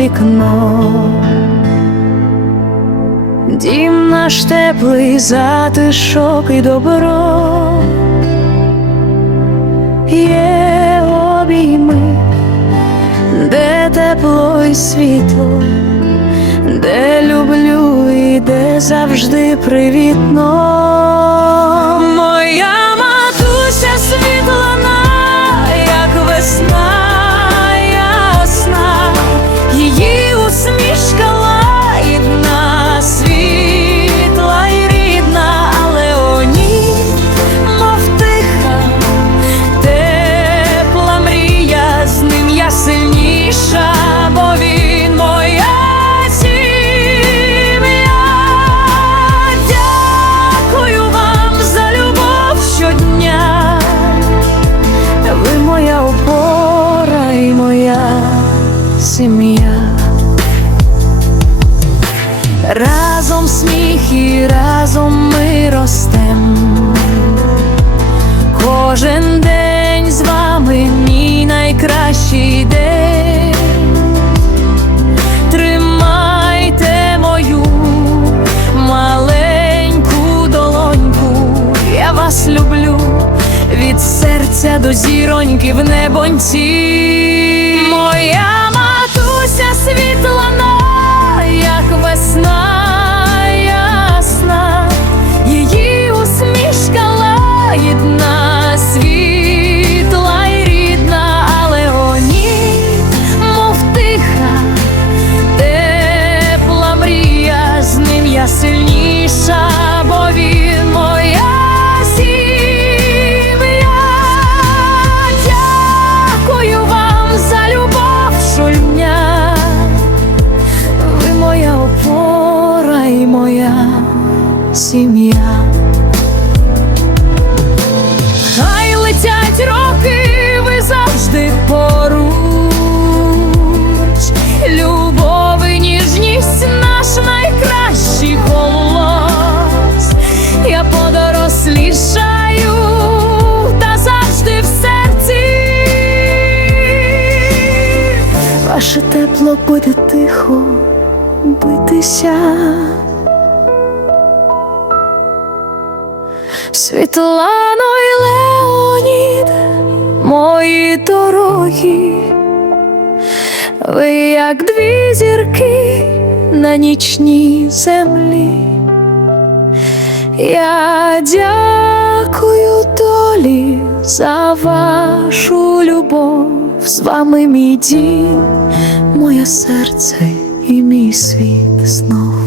вікно. Дім наш теплий затишок і добро. Є обійми, де тепло і світло, де люблю і де завжди привітно. Разом сміх і разом ми ростем. Кожен день з вами мій найкращий день. Тримайте мою маленьку долоньку, я вас люблю від серця до зіроньки в небонці. Моя матуся світлана, сім'я. Хай летять роки, ви завжди поруч. Любов і ніжність наш найкращий голос. Я подорослішаю та завжди в серці. Ваше тепло буде тихо битися. Світлано й Леонід, мої дорогі, ви як дві зірки на нічній землі. Я дякую долі за вашу любов. З вами мій дім, моє серце і мій світ знов.